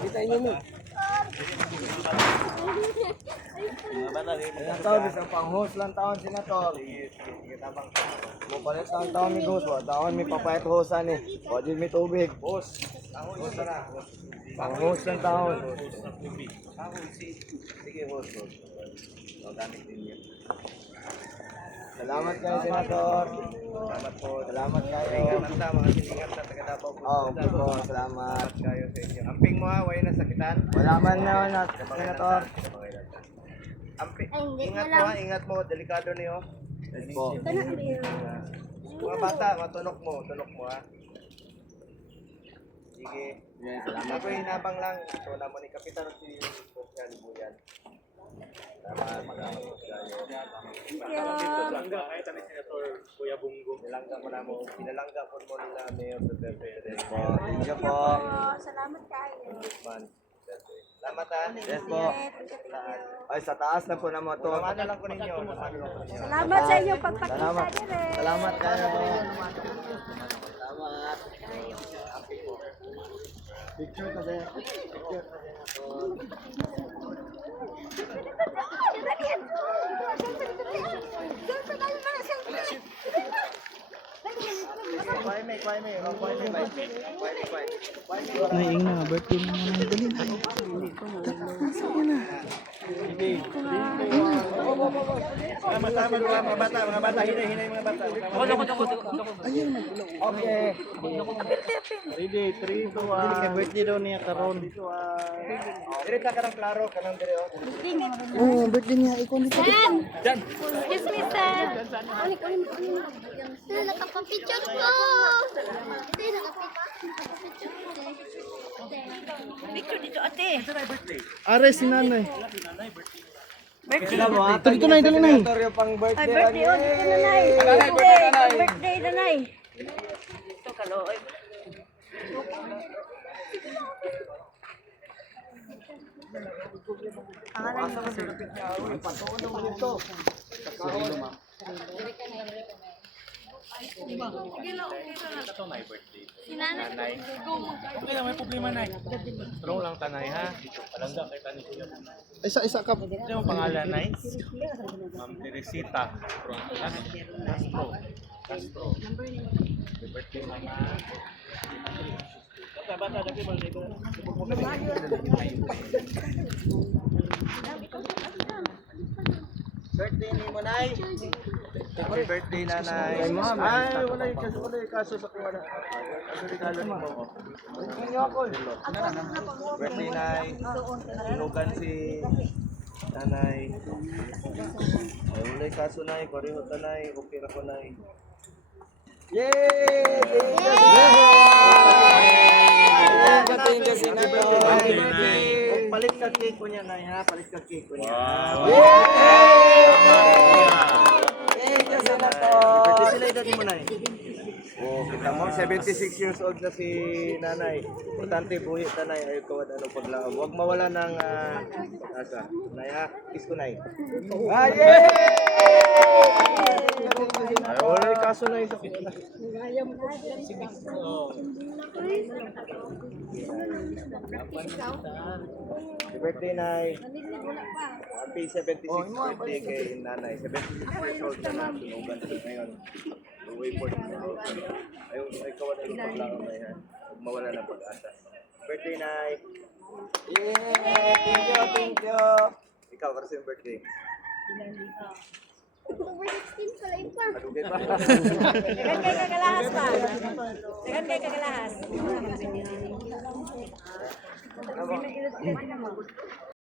Kita inyo mo. Senator, isang pang-host lang taon, Senator. Mupalit lang taon ni Gus. Taon may papayat hosan eh. Wajid may tubig. Host. Pang-host lang taon. Sige, host. Gamit din yan. Salamat kayo, Senator. Salamat po. Salamat kayo. Ingat na, mga silingan sa taga-Davao po. Oo, po. Salamat kayo sa inyo. Amping mo ha, way na sakitan. Wala man na, Senator. Amping, ingat mo ha, ingat mo. Delikado niyo. Yes po. Mga bata, matunok mo ha. Sige. Salamat po, hinabang lang. Ito naman ni Kapitan at si Sosial Buyan. Salamat, mag-amat po kayo. Nilangga, kahit ni Senator Kuya Bungo. Nilangga mo na mo. Pinalangga po mo nila Mayor Duterte. Yes po. Thank you po. Salamat kayo. Salamat ha. Yes po. Ay, sa taas na po na mo ito. Salamat lang po ninyo. Salamat sa inyong pagpakita dire. Salamat kayo. Salamat. Picture kasi. Picture kasi. Naing na, birthday mo na ng galing. Sige na. Mga bata, hinay mga bata. Ayun, Okay. Ready, 3, 2, 1. Birthday daw niya karon. Dirita ka ng klaro, kanang dire. oh, birthday niya. Ikaw dito. Excuse me, sir. Nakapapicture ko. Picture dito, ate. Are si nanay. Sila mo ha? Dito na, dali na. Yung pang birthday. Birthday, oh, dito na, nay. Birthday na, nay. Ito, kalooy. Okay lang, may problema na eh. Tulong lang tanay ha. Palangga kay tani kuya. Isa ka. Ano yung pangalan na Ma'am Teresita from Castro. Happy birthday mama. Bata dati mo dito. Birthday ni mo, Nay. Happy birthday, Nanay. Ay, wala yung kaso sa kuwala. Kaso regalo mo. Birthday, Nay. Inugan si Nanay. Ay, wala yung kaso, Nay. Pareho ta, Nay. Okay na ko, Nay. Yay! Thank you, Senator. Happy birthday. Palit ka cake ko niya, Nay, ha? Palit ka cake ko niya. Thank you, Senator. Birthday sila edad mo, Nay. Oh, kita mo, 76 years old na si Nanay. Importante, buhi ta, Nay. Ayaw kawad anong paglaog. Huwag mawala ng asa. Nay, ha? Kiss ko, Nay. Yay! Ay, wala yung kaso, Nay. Sa kuwala. Happy birthday, Nay. Happy 76th birthday kay Nanay. 76 years old na lang. Sinugan ngayon. Way for ayaw, ikaw na yung paglangan na yan. Huwag mawala ng pag-asa. Birthday, Nay. Yay! Thank you. Ikaw, kasi yung birthday. October 16 pala yun pa. Madugay pa. Tegan kay kagalahas pa. Tegan kay kagalahas.